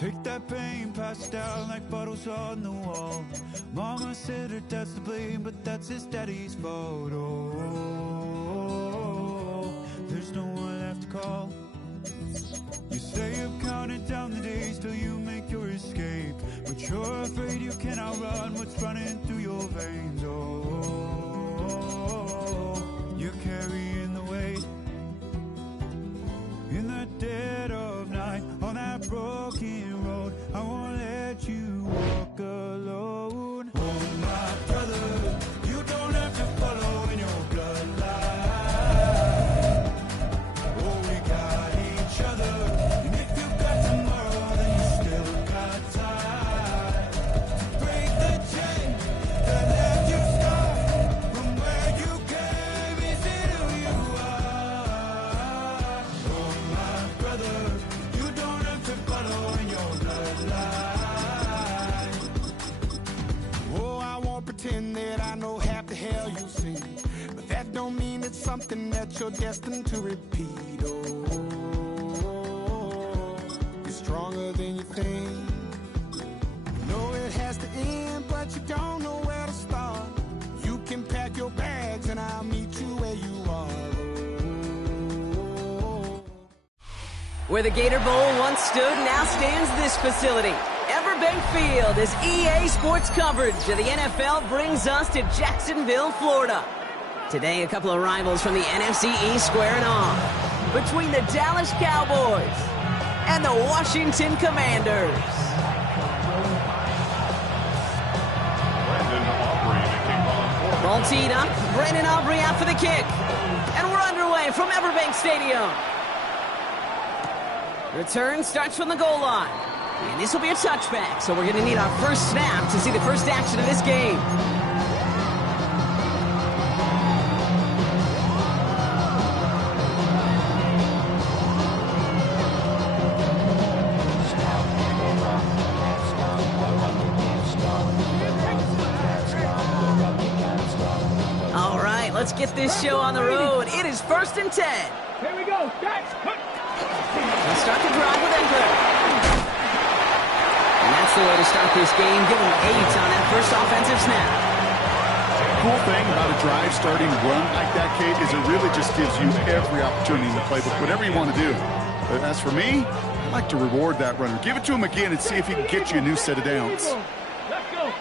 Take that pain, pass it down like bottles on the wall. Mama said her dad's to blame, but that's his daddy's fault. Oh, there's no one left to call. You say you've counted down the days till you make your escape, but you're afraid you cannot run what's running through your veins. Oh, you're carrying the weight in the dead of night on that broken road. I won't let you walk alone. Oh, my brother, you don't have to follow in your bloodline. Oh, we got each other, and if you got tomorrow, then you still got time to break the chain that left you scarred from where you came into who you are. Oh, my brother, you don't have to follow in your bloodline. Oh, I won't pretend that I know half the hell you see, but that don't mean it's something that you're destined to repeat. Oh, you're stronger than you think. You know it has to end, but you don't know where to start. You can pack your bags and I'll meet you where you are. Oh. Where the Gator Bowl once stood, now stands this facility. Everbank Field, as EA Sports coverage of the NFL brings us to Jacksonville, Florida. Today, a couple of rivals from the NFC East squaring off. Between the Dallas Cowboys and the Washington Commanders. Ball teed up, Brandon Aubrey out for the kick. And we're underway from Everbank Stadium. Return starts from the goal line. And this will be a touchback, so we're going to need our first snap to see the first action of this game. All right, let's get this show on the road. It is 1st and 10. Here we go. Let's start the drive with Engler. And that's the way to start this game. Give them 8 on that first offensive snap. Cool thing about a drive starting run like that, Kate, is it really just gives you every opportunity in the playbook, whatever you want to do. But as for me, I like to reward that runner. Give it to him again and see if he can get you a new set of downs. Let's go.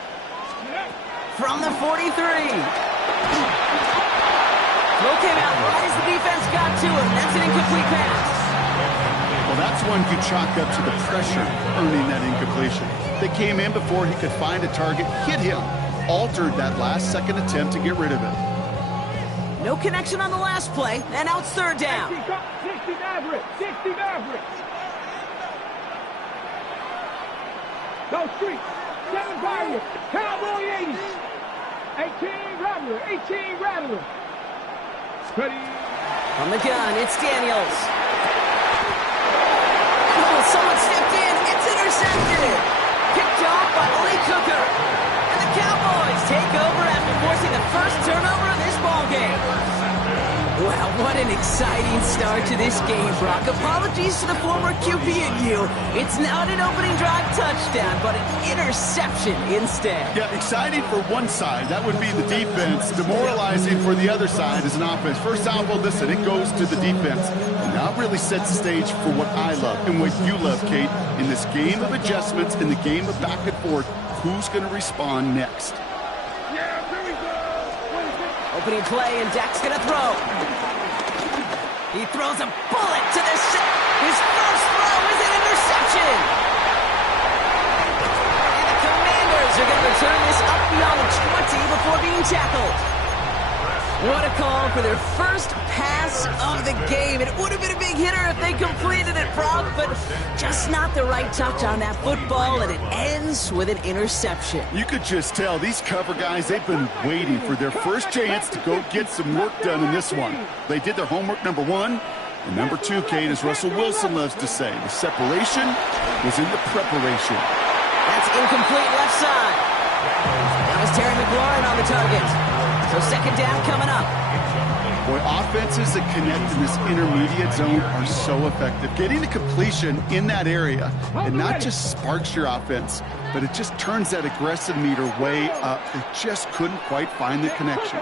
From the 43. Throw came out right as the defense got to him. That's an incomplete pass. Well, that's one you chalk up to the pressure earning that incompletion. They came in before he could find a target, hit him, altered that last second attempt to get rid of it. No connection on the last play, and out 3rd down. 60 Mavericks. 60 Mavericks. Go street. 7 Pirates. Cowboy 80. 18 Rattler. 18 Rattler. Ready. From the gun, it's Daniels. Oh, someone stepped in. It's intercepted. Picked off by Lee Cooker. And the Cowboys take over after forcing the first turnover of this ballgame. Wow, what an exciting start to this game, Brock. Apologies to the former QB in you. It's not an opening drive touchdown, but an interception instead. Yeah, exciting for one side. That would be the defense. Demoralizing for the other side as an offense. First off, well, listen, it goes to the defense. And that really sets the stage for what I love and what you love, Kate. In this game of adjustments, in the game of back and forth, who's going to respond next? Opening play, and Dak's going to throw. He throws a bullet to the set. His first throw is an interception. And the Commanders are going to return this up beyond the 20 before being tackled. What a call for their first pass of the game. It would have been a big hitter if they completed it, Brock, but just not the right touch on that football, and it ends with an interception. You could just tell these cover guys, they've been waiting for their first chance to go get some work done in this one. They did their homework, number 1. And number 2, Kate, as Russell Wilson loves to say, the separation was in the preparation. That's incomplete left side. That was Terry McLaurin on the target. So 2nd down coming up. Boy, offenses that connect in this intermediate zone are so effective. Getting the completion in that area, and not just sparks your offense, but it just turns that aggressive meter way up. They just couldn't quite find the connection.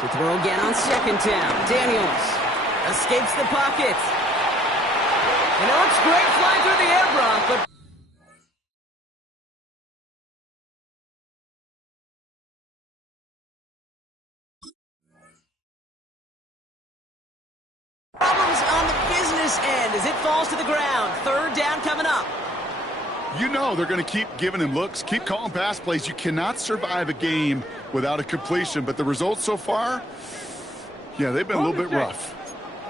To throw again on second down. Daniels escapes the pocket. And it looks great flying through the air, Brock, but problems on the business end as it falls to the ground. Third down coming up. You know they're going to keep giving him looks, keep calling pass plays. You cannot survive a game without a completion, but the results so far, yeah, they've been a little bit rough.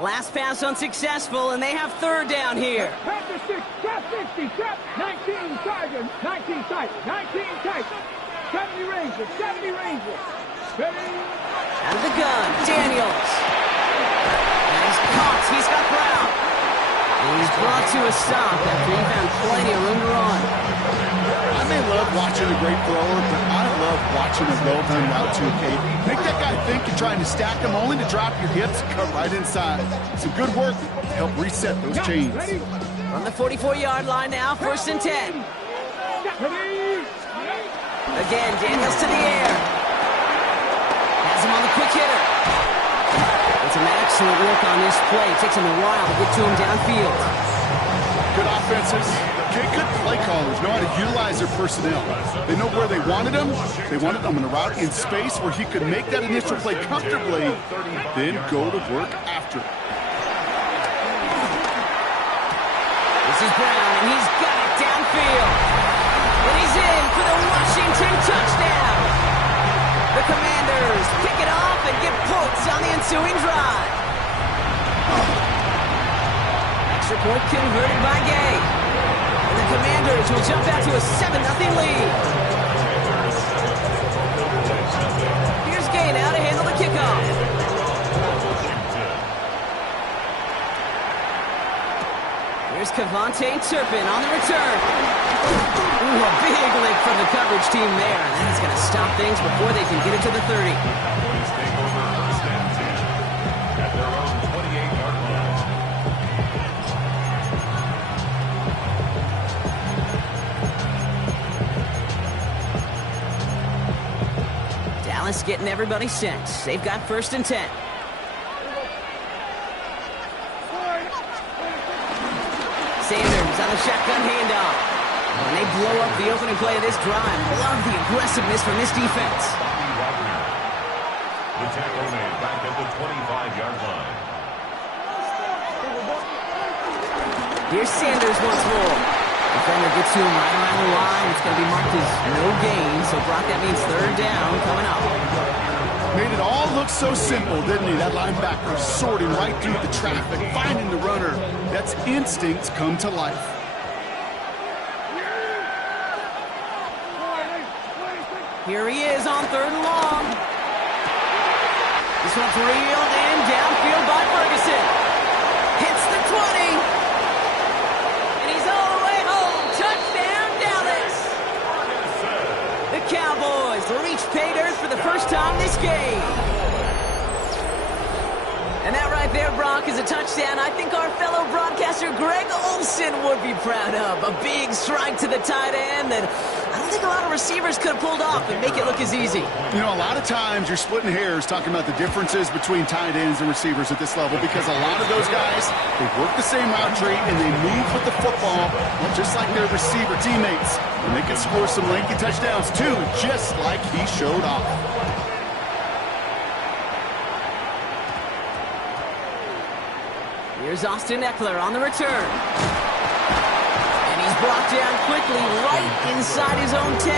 Last pass unsuccessful, and they have third down here. Panther 6, trap 60, trap 19, Tiger, 19 tight, 19 tight, 70 Rangers, 70 Rangers. Ready? Out of the gun, Daniels. And he's caught. He's got Brown. And he's brought to a stop after he found plenty of room to run. I may love watching a great thrower, but I love watching a well-done route too, Kate. Make that guy think you're trying to stack him only to drop your hips and cut right inside. Some good work to help reset those chains. From the 44-yard line now, first and 10. Again, Daniels to the air. Has him on the quick hitter. And some excellent work on this play. It takes him a while to get to him downfield. Good offenses. Good play callers know how to utilize their personnel. They know where they wanted them. They wanted them in a route in space where he could make that initial play comfortably, then go to work after it. This is Brown, and he's got it downfield. And he's in for the Washington touchdown. The Commanders pick it off and get points on the ensuing drive. Extra point converted by Gay. And the Commanders will jump out to a 7-0 lead. Here's Gay now to handle the kickoff. Here's Kevontae Turpin on the return. Ooh, a big lick from the coverage team there. And that is going to stop things before they can get it to the 30. At their own 28-yard line. Dallas getting everybody set. They've got first and 10. Sanders on the shotgun handoff. And they blow up the opening play of this drive. Love the aggressiveness from this defense. The tackle made back at the 25-yard line. Here's Sanders once more. Defender gets to him right around the line. It's going to be marked as no gain. So, Brock, that means third down coming up. Made it all look so simple, didn't he? That linebacker sorting right through the traffic, finding the runner. That's instincts come to life. Here he is on third and long. This one's reeled in downfield by Ferguson. Hits the 20. And he's all the way home. Touchdown, Dallas. The Cowboys reach pay dirt for the first time this game. And that right there, Brock, is a touchdown I think our fellow broadcaster Greg Olson would be proud of. A big strike to the tight end that I don't think a lot of receivers could have pulled off and make it look as easy. You know, a lot of times you're splitting hairs talking about the differences between tight ends and receivers at this level because a lot of those guys, they work the same route tree and they move with the football just like their receiver teammates. And they can score some lengthy touchdowns too, just like he showed off. Here's Austin Eckler on the return. And he's brought down quickly right inside his own 10.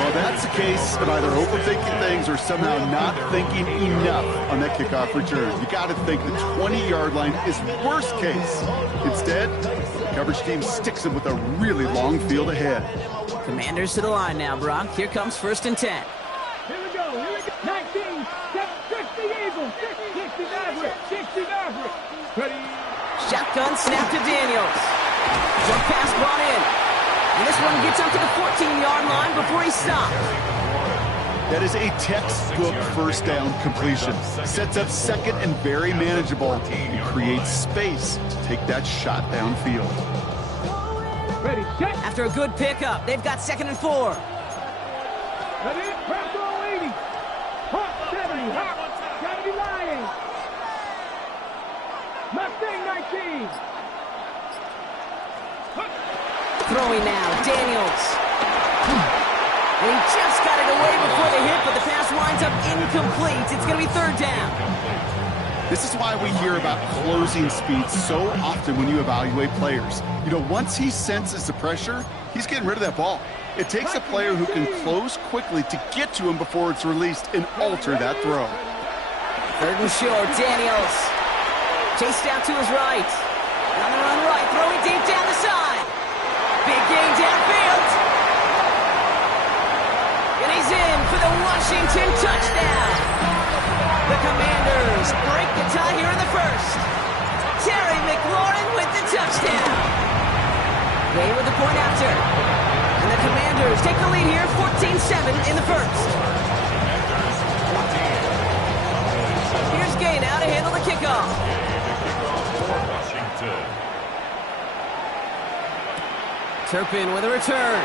Well, that's the case of either overthinking things or somehow not thinking enough on that kickoff return. You got to think the 20-yard line is worst case. Instead, the coverage team sticks him with a really long field ahead. Commanders to the line now, Brock. Here comes first and 10. Here we go. 19, 60 Eagles, 60 Maverick, 60 Maverick. Ready? Shotgun snap to Daniels. Jump pass brought in. And this one gets up to the 14-yard line before he's stopped. That is a textbook first down completion. Sets up second and very manageable and creates space to take that shot downfield. Ready, set. After a good pickup, they've got 2nd and 4. Ready, press all 80. Hot 70, hot 70 line. Mustang 19. Throwing now, Daniels. And he just got it away before the hit, but the pass winds up incomplete. It's going to be 3rd down. This is why we hear about closing speed so often when you evaluate players. You know, once he senses the pressure, he's getting rid of that ball. It takes a player who can close quickly to get to him before it's released and alter that throw. 3rd and short, Daniels. Chased out to his right. On the run right, throwing deep down the side. Big gain downfield. And he's in for the Washington touchdown. The Commanders break the tie here in the first. Terry McLaurin with the touchdown. They with the point after. And the Commanders take the lead here, 14-7 in the first. Here's Gay now to handle the kickoff. Turpin with a return.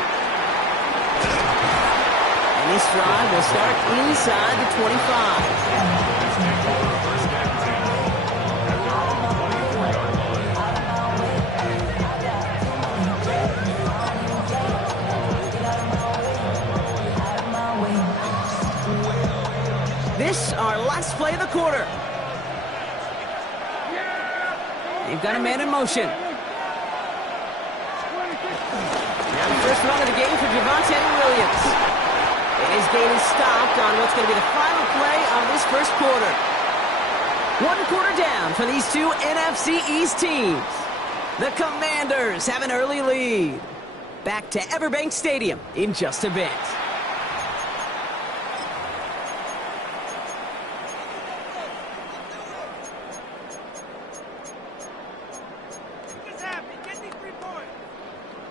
And this drive will start inside the 25. This, our last play of the quarter. They've got a man in motion. Now the first run of the game for Javonte Williams. And his gain is stopped on what's going to be the final play of this first quarter. 1 quarter down for these two NFC East teams. The Commanders have an early lead. Back to Everbank Stadium in just a bit.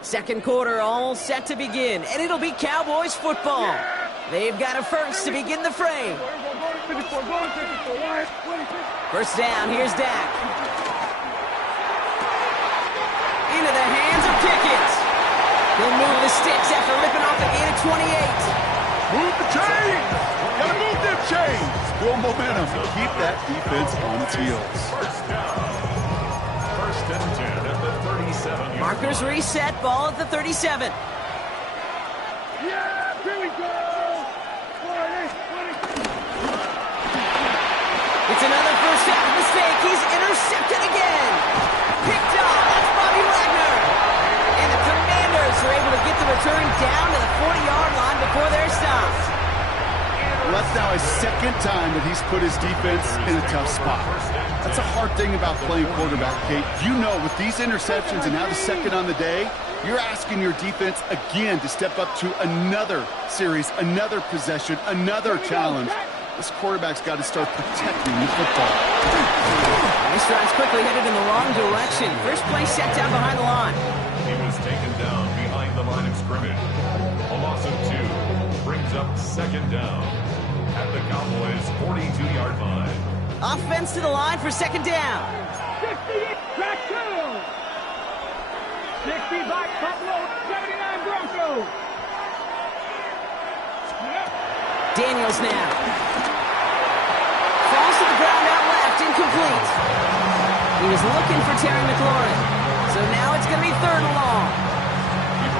Second quarter all set to begin, and it'll be Cowboys football. They've got a first to begin the frame. First down, here's Dak. Into the hands of Pickett. He'll move the sticks after ripping off the gain of 28. Move the chains! Gotta move them chains! Build momentum. Keep that defense on its heels. First and 10 at the 37. Markers reset, ball at the 37. Yeah, here we go. It's another first half mistake. He's intercepted again. Picked off. That's Bobby Wagner. And the Commanders are able to get the return down to the 40-yard line before they're stopped. Well, that's now a second time that he's put his defense in a tough spot. That's a hard thing about playing quarterback, Kate. You know, with these interceptions and now the second on the day, you're asking your defense again to step up to another series, another possession, another challenge. This quarterback's got to start protecting the football. This drive's quickly headed in the wrong direction. First play set down behind the line. He was taken down behind the line of scrimmage. A loss of 2 brings up second down at the Cowboys' 42-yard line. Offense to the line for second down. 60, track 2. 60 by Buffalo, 79 Broncos. Daniels now. Falls to the ground out left, incomplete. He was looking for Terry McLaurin. So now it's going to be 3rd and long.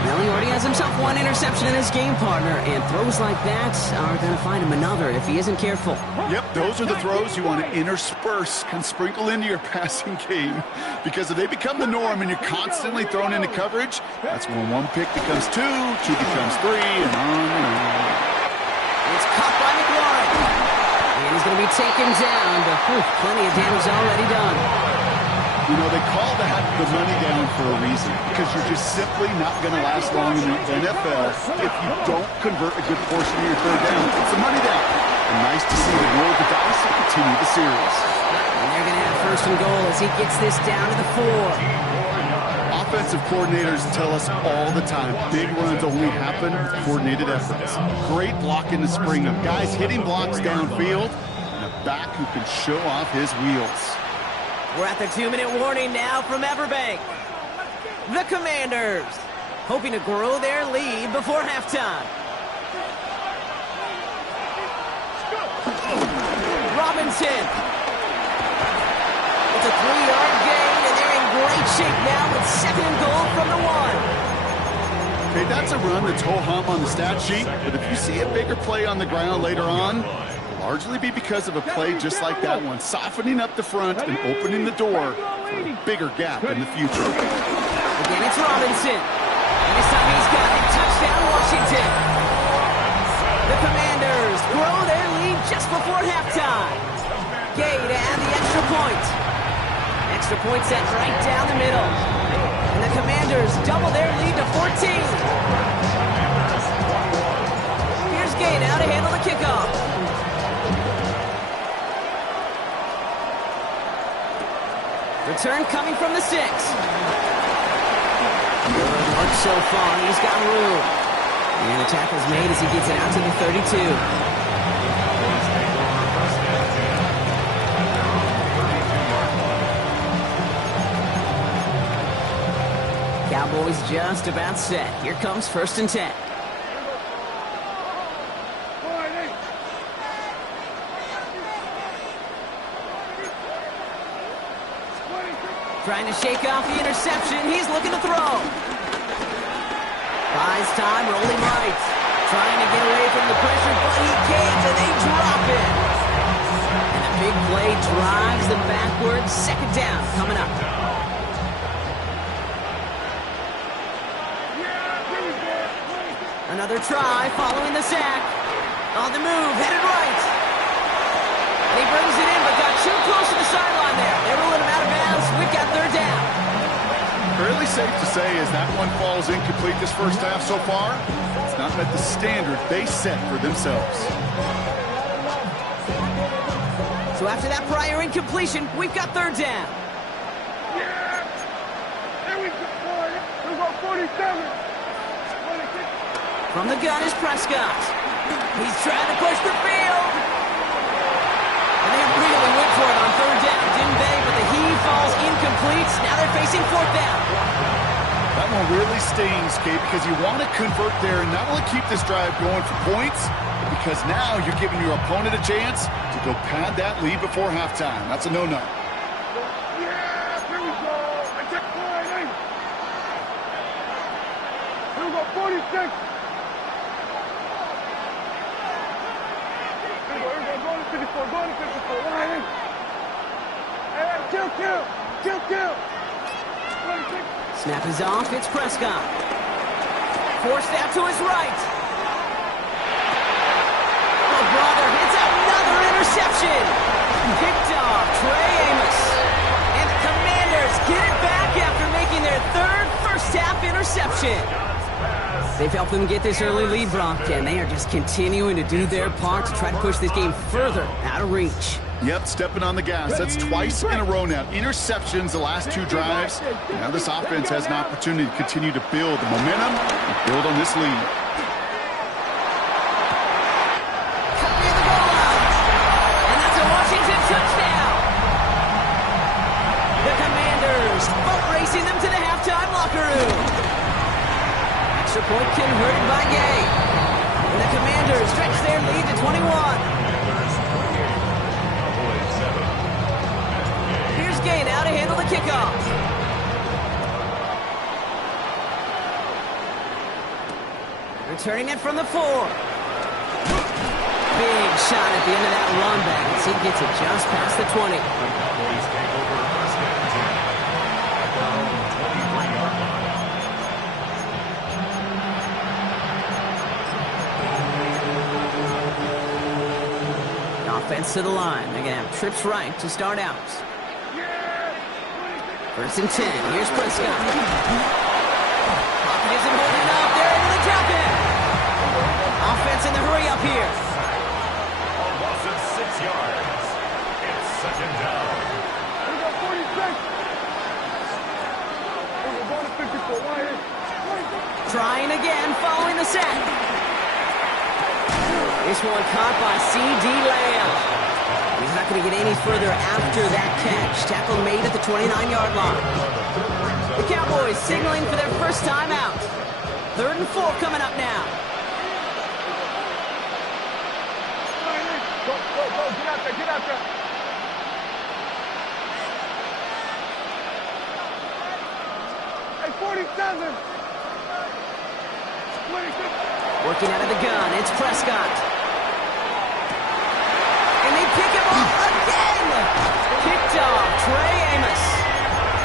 Well, he already has himself one interception in his game, partner, and throws like that are going to find him another if he isn't careful. Yep, those are the throws you want to intersperse and sprinkle into your passing game, because if they become the norm and you're constantly thrown into coverage, that's when 1 pick becomes 2, 2 becomes 3, and on and on. It's caught by McLaurin. And he's going to be taken down, but plenty of damage already done. You know, they call that the money down for a reason, because you're just simply not going to last long in the NFL if you don't convert a good portion of your third down. It's the money down. And nice to see them roll the dice and continue the series. And they're going to have 1st and goal as he gets this down to the 4. offensive coordinators tell us all the time, big runs only happen with coordinated efforts. Great block in the spring of guys hitting blocks downfield, and a back who can show off his wheels. We're at the 2-minute warning now from Everbank. The Commanders hoping to grow their lead before halftime. Robinson. It's a 3-yard gain, and they're in great shape now with 2nd and goal from the 1. Okay, that's a run that's ho-hum on the stat sheet, but if you see a bigger play on the ground later on, it'll largely be because of a play just like that one, softening up the front and opening the door for a bigger gap in the future. Again, it's Robinson. And this time he's got it. Touchdown, Washington. The Commanders grow their lead just before halftime. Gay to add the extra point. Extra point set right down the middle. And the Commanders double their lead to 14. Here's Gay now to handle the kickoff. Return coming from the 6. Good work so far. He's got room. And the tackle's made as he gets it out to the 32. Cowboys just about set. Here comes 1st and 10. Trying to shake off the interception. He's looking to throw. Buys time, rolling right. Trying to get away from the pressure, but he can't, and they drop it. And a big play drives them backwards. 2nd down coming up. Another try following the sack. On the move, headed right. And he brings it in, but got too close to the sideline there. They ruling him out of bounds. We've got 3rd down. Fairly safe to say as that one falls incomplete this first half so far, it's not met the standard they set for themselves. So after that prior incompletion, we've got 3rd down. Yeah! There we go, boy. We go 47. 26. From the gun is Prescott. He's trying to push the field. And they really went for it on 3rd down, didn't they? But the heave falls incomplete. Now they're facing 4th down. That one really stings, Kate, because you want to convert there and not only keep this drive going for points, because now you're giving your opponent a chance to go pad that lead before halftime. That's a no-no. Yeah! Here we go. I check 48. Here we go, 46. Go to 54, go to 54, line. Hey, kill. 26. Snap is off. It's Prescott. Forced out to his right. Oh, brother. It's another interception. Picked off Trey Amos. And the Commanders get it back after making their 3rd first-half interception. They've helped them get this early lead, Brock, and they are just continuing to do their part to try to push this game further out of reach. Yep, stepping on the gas. That's twice in a row now. Interceptions the last 2 drives. Now this offense has an opportunity to continue to build the momentum and build on this lead. Cut near the goal line. And that's a Washington touchdown. The Commanders boat racing them to the halftime locker room. Extra point converted by Gay. And the Commanders stretch their lead to 21. Here's Gay now to handle the kickoff. Returning it from the 4. Big shot at the end of that run back as he gets it just past the 20. Cowboys take over 1st and 10 at their own 23-yard line. Offense to the line. They're going to have trips right to start out. 1st and 10. Here's Prescott. Pocket isn't holding up. They're able to tap it. Offense in the hurry up here. A loss of 6 yards. It's 2nd down. We got 46. Trying again, following the sack. This one caught by C.D. Lamb. He's not going to get any further after that catch. Tackle made at the 29-yard line. The Cowboys signaling for their first time out. 3rd and 4 coming up now. Go, get out there. Hey, 47. Working out of the gun, it's Prescott. And they pick him off again! Picked off Trey Amos.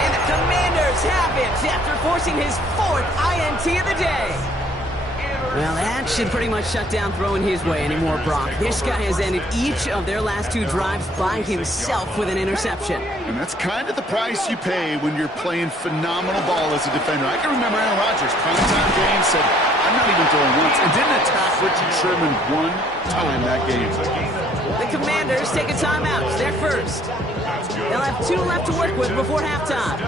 And the Commanders have it after forcing his 4th INT of the day. Well, that should pretty much shut down throwing his way anymore, Brock. This guy has ended each of their last 2 drives by himself with an interception. And that's kind of the price you pay when you're playing phenomenal ball as a defender. I can remember Aaron Rodgers, primetime game, said, I'm not even throwing once, and didn't attack Richard Sherman one time that game. The Commanders take a timeout. They're first. They'll have 2 left to work with before halftime.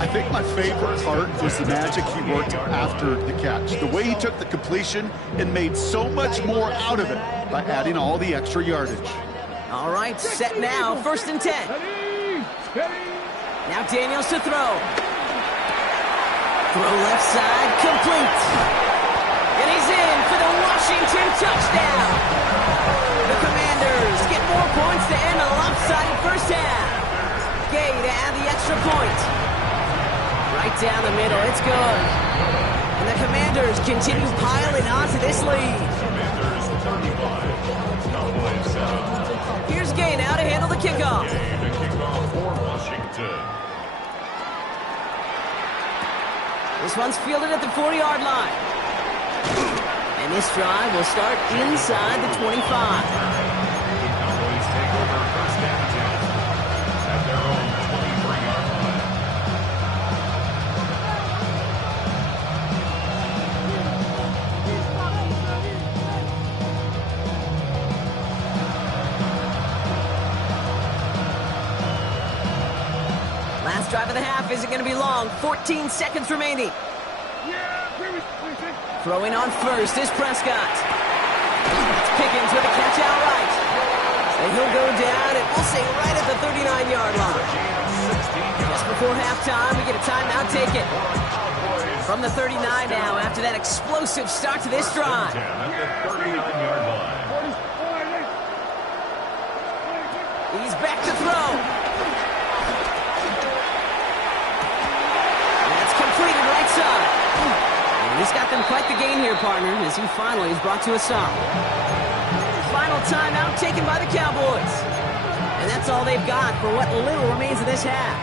I think my favorite part was the magic he worked after the catch. The way he took the completion and made so much more out of it by adding all the extra yardage. All right, set now, 1st and 10. Now Daniels to throw. Throw left side, complete. And he's in for the Washington touchdown. The Commanders get more points to end a lopsided first half. Gay to add the extra point. Right down the middle, it's good. And the Commanders continue piling onto this lead. Here's Gay now to handle the kickoff. This one's fielded at the 40-yard line. And this drive will start inside the 25. Cowboys take over 1st and 10 at their own 23-yard line. Last drive of the half isn't going to be long. 14 seconds remaining. Throwing on first is Prescott. It's Pickens with a catch outright. And he'll go down, and we'll say right at the 39-yard line. Just before halftime, we get a timeout taken. From the 39 now, after that explosive start to this drive. At the 39-yard line. He's back to throw. That's completed right side. And he's got them quite the gain here, partner, as he finally is brought to a stop. Final timeout taken by the Cowboys. And that's all they've got for what little remains of this half.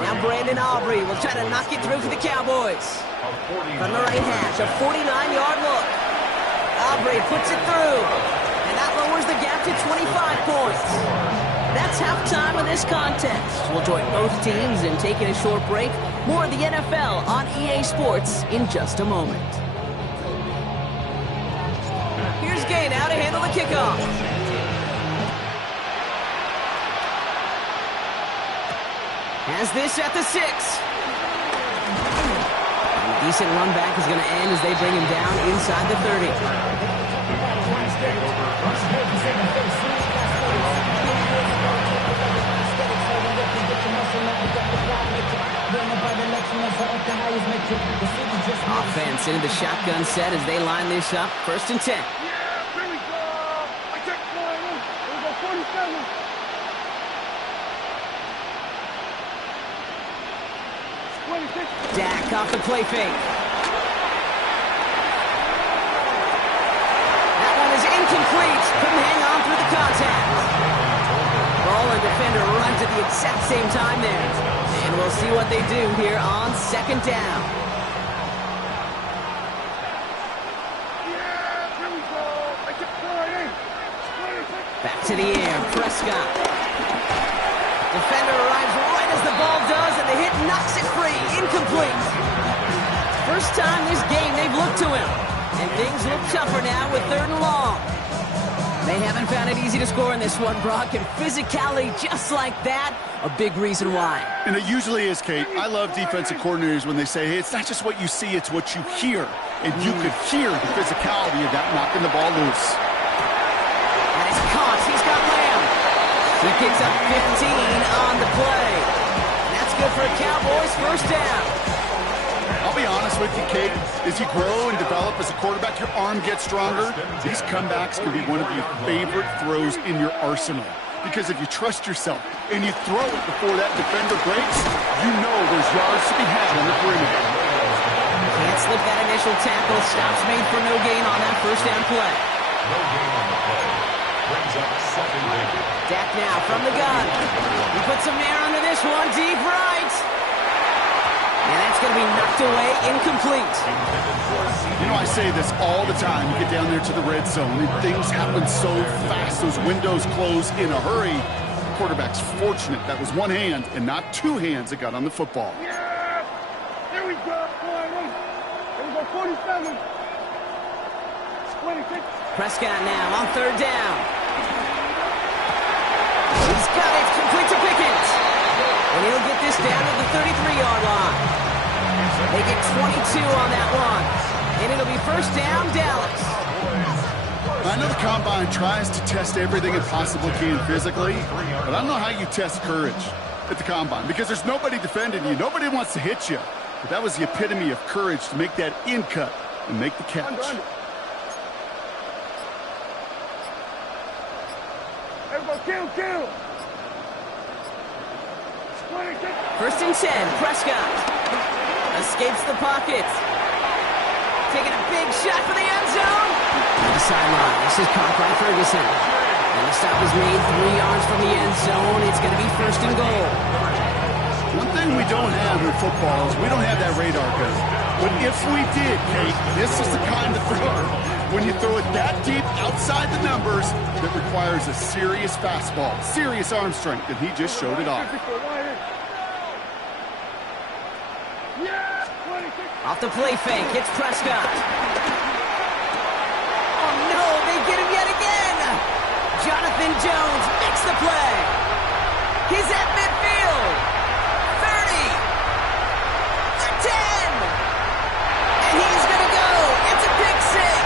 Now Brandon Aubrey will try to knock it through for the Cowboys. From the right hash, a 49-yard look. Aubrey puts it through. And that lowers the gap to 25 points. That's halftime of this contest. We'll join both teams in taking a short break. More of the NFL on EA Sports in just a moment. Here's Gay now to handle the kickoff. Has this at the 6. A decent run back is going to end as they bring him down inside the 30. Offense into the shotgun set as they line this up. 1st and 10. Here we go. I take mine. Here we go, 47. Dak off the play fake. That one is incomplete. Couldn't hang on through the contact. Ball and defender runs at the exact same time there. And we'll see what they do here on 2nd down. Back to the air, Prescott. Defender arrives right as the ball does, and the hit knocks it free. Incomplete. First time this game they've looked to him. And things look tougher now with 3rd and long. They haven't found it easy to score in this one, Brock, and physicality just like that, a big reason why. And it usually is, Kate. I love defensive coordinators when they say, hey, it's not just what you see, it's what you hear. And you could hear the physicality of that knocking the ball loose. And it's caught. He's got Lamb. He picks up 15 on the play. And that's good for a Cowboys first down. I'll be honest with you, Kate. As you grow and develop as a quarterback, your arm gets stronger. These comebacks can be one of your favorite throws in your arsenal. Because if you trust yourself and you throw it before that defender breaks, you know there's yards to be had on the perimeter. Can't slip that initial tackle. Stops made for no gain on that first down play. No gain on the play. Brings up second down. Dak now from the gun. He puts some air under this one. Deep right. And that's going to be knocked away, incomplete. You know, I say this all the time. You get down there to the red zone, and things happen so fast. Those windows close in a hurry. The quarterback's fortunate that was one hand and not two hands that got on the football. Yeah! Here we go. Here we go, 47. 26. Prescott now on third down. He's got it, complete to Pickett. And he'll get this down to the 33-yard line. They get 22 on that one. And it'll be first down, Dallas. I know the Combine tries to test everything it possibly can physically, but I don't know how you test courage at the Combine because there's nobody defending you. Nobody wants to hit you. But that was the epitome of courage to make that in cut and make the catch. Kill. 26. First and 10, Prescott. Escapes the pocket. Taking a big shot for the end zone. On the sideline, this is caught by Ferguson. And the stop is made 3 yards from the end zone. It's going to be first and goal. One thing we don't have in football is we don't have that radar gun. But if we did, Kate, this is the kind of throw. When you throw it that deep outside the numbers, that requires a serious fastball, serious arm strength, and he just showed it off. Off the play fake, hits Prescott. Oh no, they get him yet again. Jonathan Jones makes the play. He's at midfield. 30. The 10. And he's going to go. It's a pick six.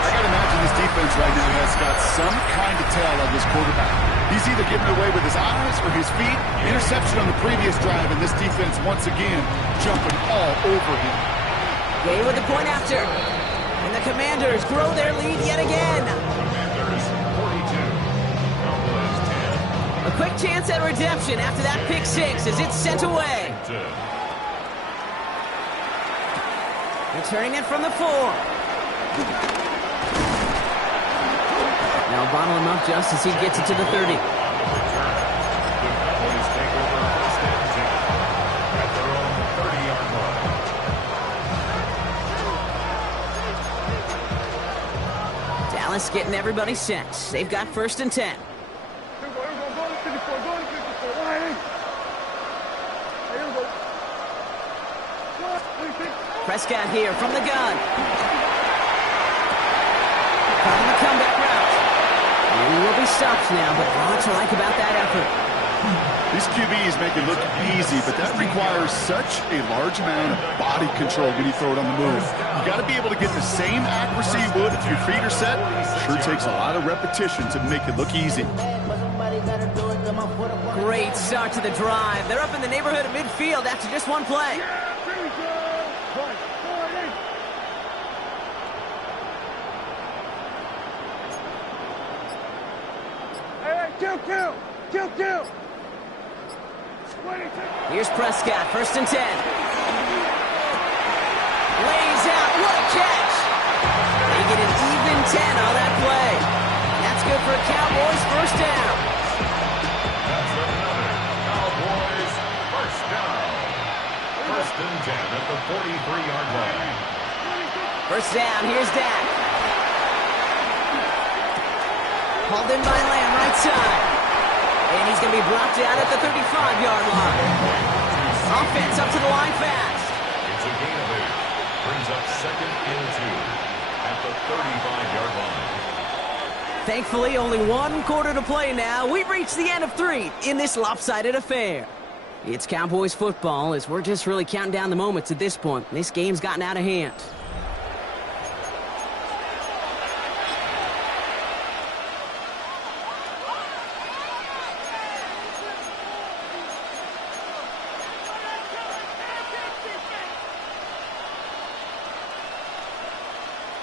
I got to imagine this defense right now has got some kind of tell on this quarterback. He's either giving away with his eyes or his feet. Interception on the previous drive, and this defense once again jumping all over him. Gay with the point after. And the Commanders grow their lead yet again. Commanders 42. Cowboys 10. A quick chance at redemption after that pick six as it's sent away. Returning it from the 4. Now bottle him up just as he gets it to the 30. The Cowboys take over first and 10 at their own 30-yard line. Dallas getting everybody set. They've got first and 10. Prescott here from the gun. Cutting the comeback route. And he will be stopped now, but lots to like about that effort. These QBs make it look easy, but that requires such a large amount of body control when you throw it on the move. You got to be able to get the same accuracy you would if your feet are set. Sure takes a lot of repetition to make it look easy. Great start to the drive. They're up in the neighborhood of midfield after just one play. Kill. Here's Prescott, first and 10. Lays out, what a catch! They get an even 10 on that play. And that's good for a Cowboys first down. That's another Cowboys first down. First and 10 at the 43-yard line. First down, here's Dak. Hauled in by Lamb, right side. And he's going to be brought down at the 35-yard line. Offense up to the line fast. It's a gain of 8. Brings up second and 2. at the 35-yard line. Thankfully, only one quarter to play now. We've reached the end of 3 in this lopsided affair. It's Cowboys football as we're just really counting down the moments at this point. This game's gotten out of hand.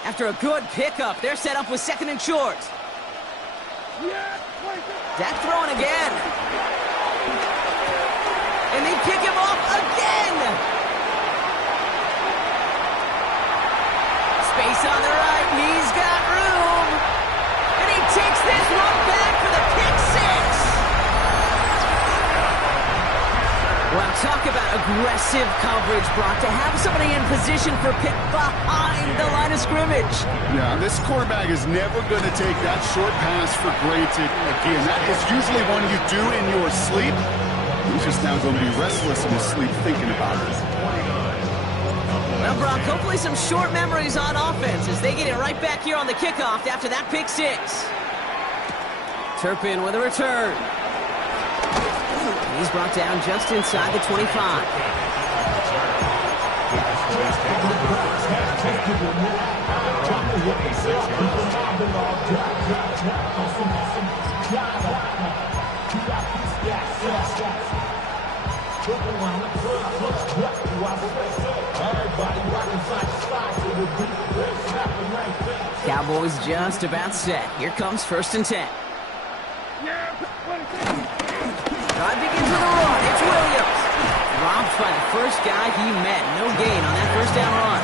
After a good pickup, they're set up with 2nd and short. Dak throwing again. And they pick him off again. Space on the right, and he's got room. And he takes this one back for the pick 6. Well, talk about aggressive coverage, Brock, to have somebody in position for pick behind the line of scrimmage. Yeah, this quarterback is never going to take that short pass for granted again. That is usually one you do in your sleep. He's just now going to be restless in his sleep thinking about it. Well, Brock, hopefully some short memories on offense as they get it right back here on the kickoff after that pick 6. Turpin with a return. He's brought down just inside the 25. Cowboys just about set. Here comes 1st and 10. Drive begins with a run. It's Williams. Robbed by the first guy he met. No gain on that 1st down run.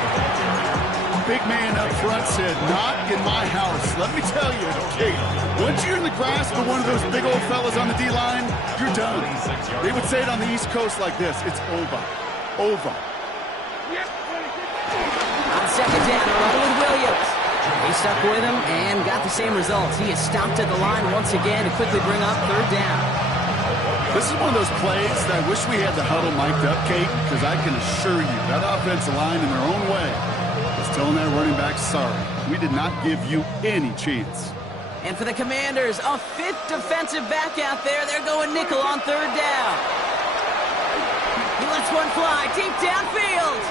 Big man up front said, "Not in my house." Let me tell you, okay, once you're in the grasp of one of those big old fellas on the D-line, you're done. They would say it on the East Coast like this: it's over. Over. On 2nd down, a run with Williams. They stuck with him and got the same results. He is stopped at the line once again to quickly bring up 3rd down. This is one of those plays that I wish we had the huddle mic'd up, Kate, because I can assure you that offensive line in their own way is telling that running back, sorry, we did not give you any chance. And for the Commanders, a 5th defensive back out there. They're going nickel on 3rd down. He lets one fly deep downfield.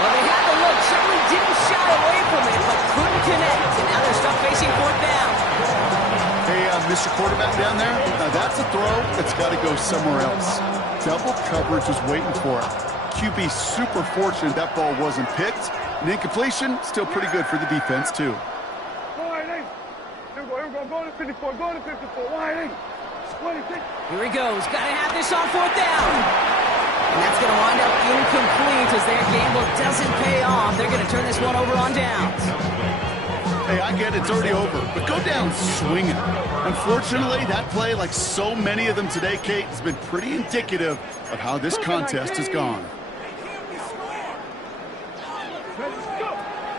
Well, they had the look, certainly didn't shy away from it, but couldn't connect. And now they're stuck facing 4th down. Hey, Mr. Quarterback down there, that's a throw that's got to go somewhere else. Double coverage is waiting for it. QB super fortunate that ball wasn't picked. And incompletion, still pretty good for the defense, too. Go to 54, go to 54, wide 8. Here he goes, got to have this on 4th down. And that's going to wind up incomplete as their gamble doesn't pay off. They're going to turn this one over on downs. Hey, I get it's already over, but go down swinging. Unfortunately, that play, like so many of them today, Kate, has been pretty indicative of how this contest has gone.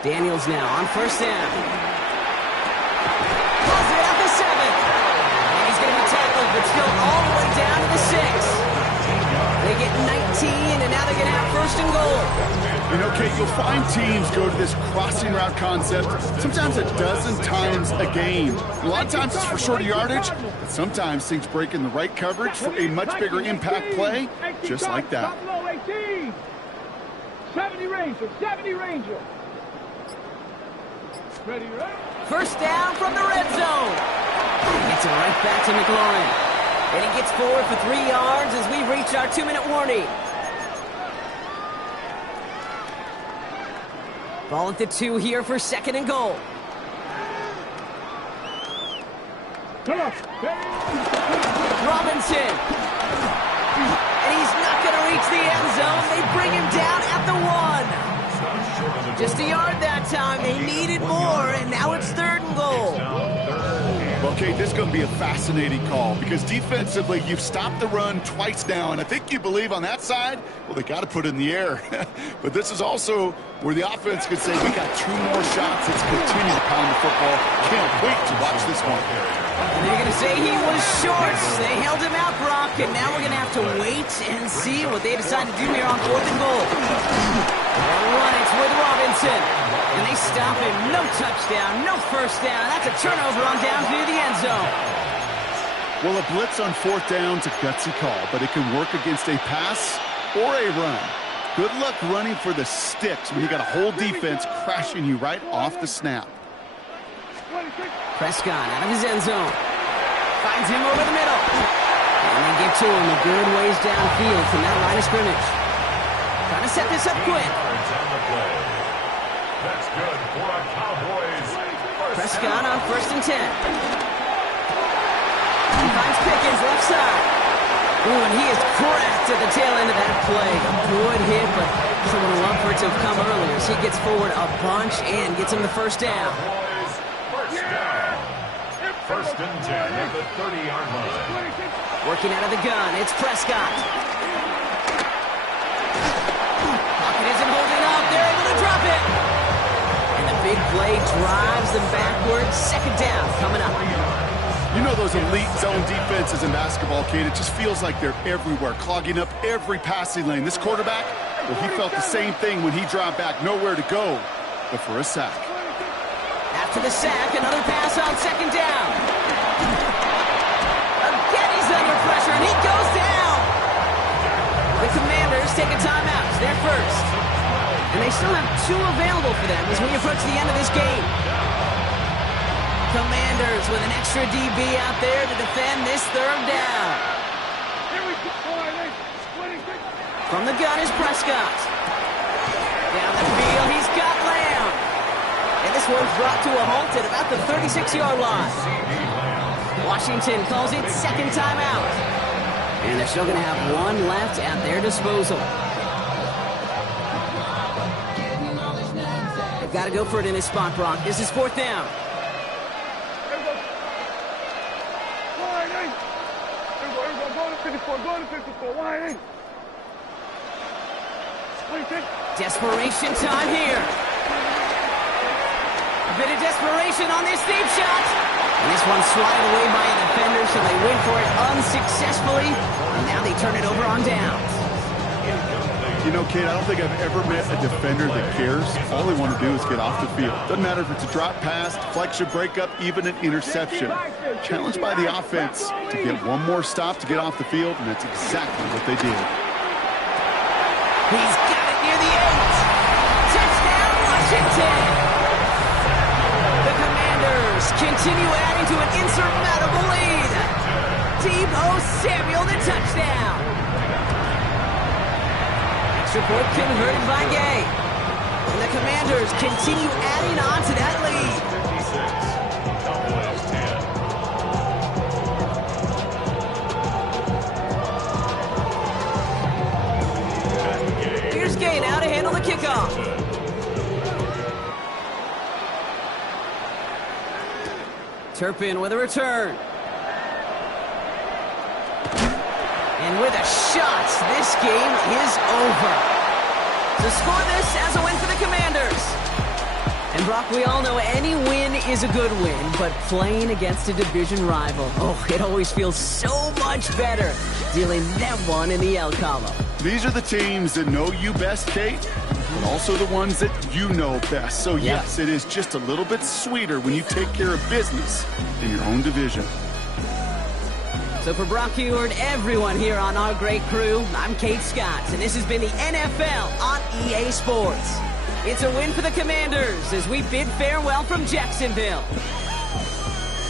Daniels now on 1st down. Pulls it out the 7. And he's going to be tackled, but still all the way down to the 6. They get 19, and now they're going to have 1st and goal. You know, Kate, you'll find teams go to this crossing route concept sometimes a dozen times a game. A lot of times it's for shorter yardage, but sometimes things break in the right coverage for a much bigger impact play, just like that. 70 Ranger, 70 Ranger. Ready, right? 1st down from the red zone. He gets it right back to McLaurin. And he gets forward for 3 yards as we reach our 2-minute warning. Ball at the 2 here for 2nd and goal. Robinson. And he's not going to reach the end zone. They bring him down at the 1. Just a yard that time. They needed more, and now it's 3rd and goal. Well, Kate, this is going to be a fascinating call because defensively, you've stopped the run twice now, and I think you believe on that side, well, they got to put it in the air. But this is also where the offense could say, we got 2 more shots. Let's continue to pound the football. Can't wait to watch this one. They're going to say he was short. They held him out, Brock, and now we're going to have to wait and see what they decide to do here on 4th and goal. They'll run it with Robinson. And they stop him. No touchdown, no first down. That's a turnover on down to the end zone. Well, a blitz on 4th down's a gutsy call, but it can work against a pass or a run. Good luck running for the sticks when you got a whole defense crashing you right off the snap. Prescott out of his end zone. Finds him over the middle. And they get to him a good ways downfield from that line of scrimmage. Trying to set this up quick. That's good for a Cowboys. Prescott on 1st and 10. He finds Pickens left side. Ooh, and he is cracked at the tail end of that play. A good hit, but someone will love for it to have come earlier. So he gets forward a bunch and gets him the first down. First down. 1st and 10 at the 30-yard line. Working out of the gun, it's Prescott. Pocket isn't holding up. They're able to drop it. And the big play drives them backwards. 2nd down coming up. You know those elite zone defenses in basketball, Kate, it just feels like they're everywhere, clogging up every passing lane. This quarterback, well, he felt the same thing when he dropped back, nowhere to go but for a sack. After the sack, another pass on 2nd down. Again, he's under pressure, and he goes down. The Commanders take a timeout. They're first. And they still have 2 available for them as we approach the end of this game. Commanders with an extra DB out there to defend this 3rd down. From the gun is Prescott. Down the field, he's got Lamb. And this one's brought to a halt at about the 36-yard line. Washington calls it 2nd timeout. And they're still going to have 1 left at their disposal. They've got to go for it in this spot, Brock. This is 4th down. Desperation time here. A bit of desperation on this deep shot. And this one's swatted away by a defender, so they went for it unsuccessfully. And now they turn it over on downs. You know, Kate, I don't think I've ever met a defender that cares. All they want to do is get off the field. Doesn't matter if it's a drop pass, deflection, breakup, even an interception. Challenged by the offense to get one more stop to get off the field, and that's exactly what they did. He's got it near the 8. Touchdown, Washington! The Commanders continue adding to an insurmountable lead. Deebo Samuel, the touchdown. Extra point converted by Gay. And the Commanders continue adding on to that lead. 56, Cowboys 10. Here's Gay now to handle the kickoff. Turpin with a return. And with a shot, this game is over. To score this as a win for the Commanders. And Brock, we all know any win is a good win, but playing against a division rival, oh, it always feels so much better dealing them one in the El Cabo. These are the teams that know you best, Kate, but also the ones that you know best. So yes, it is just a little bit sweeter when you take care of business in your own division. So for Brock Huard, everyone here on our great crew, I'm Kate Scott, and this has been the NFL on EA Sports. It's a win for the Commanders as we bid farewell from Jacksonville.